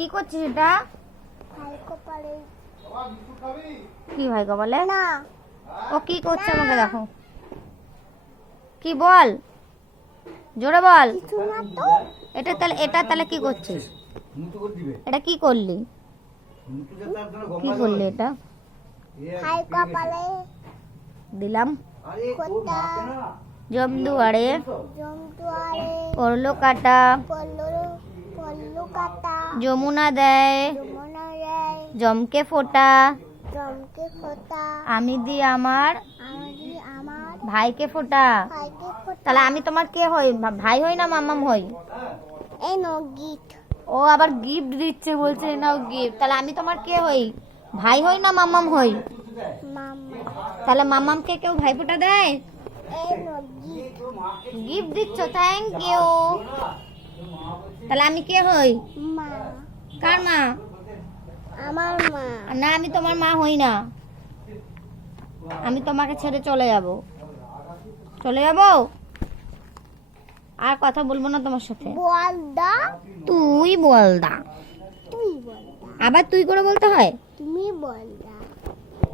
কি করছিস এটা? কি ভাই বলে না। ও কি করছে আমাকে দেখো। কি বল? জোরে বল। এটা তাহলে এটা তাহলে কি করছিস? এটা কি করলি? কি করলি এটা? দিলাম। জমদুয়ারে। করল কাটা। যমুনা দেয়। জমকে ফোটা। জমকে ফোটা। আমি দি আমার আমি আমার ভাইকে ফোটা। তাহলে আমি তোমার কে হই? ভাই হই না মামাম হই? এই নো গীত ও আবার গিফট দিচ্ছে বলছে নাও গিফট। তাহলে আমি তোমার কে হই? ভাই হই না মামাম হই? তাহলে মামামকে কেউ ভাই ফোটা দেয়? এই নো গীত গিফট দিচ্ছ থ্যাংক ইউ তাহলে আমি কে হই? কার মা? আমার মা। না আমি তোমার মা হই না। আমি তোমাকে ছেড়ে চলে যাব। চলে যাব? আর কথা বলব না তোমার সাথে। বলদা তুই বলদা তুই বলদা আবার তুই করে বলতে হয়?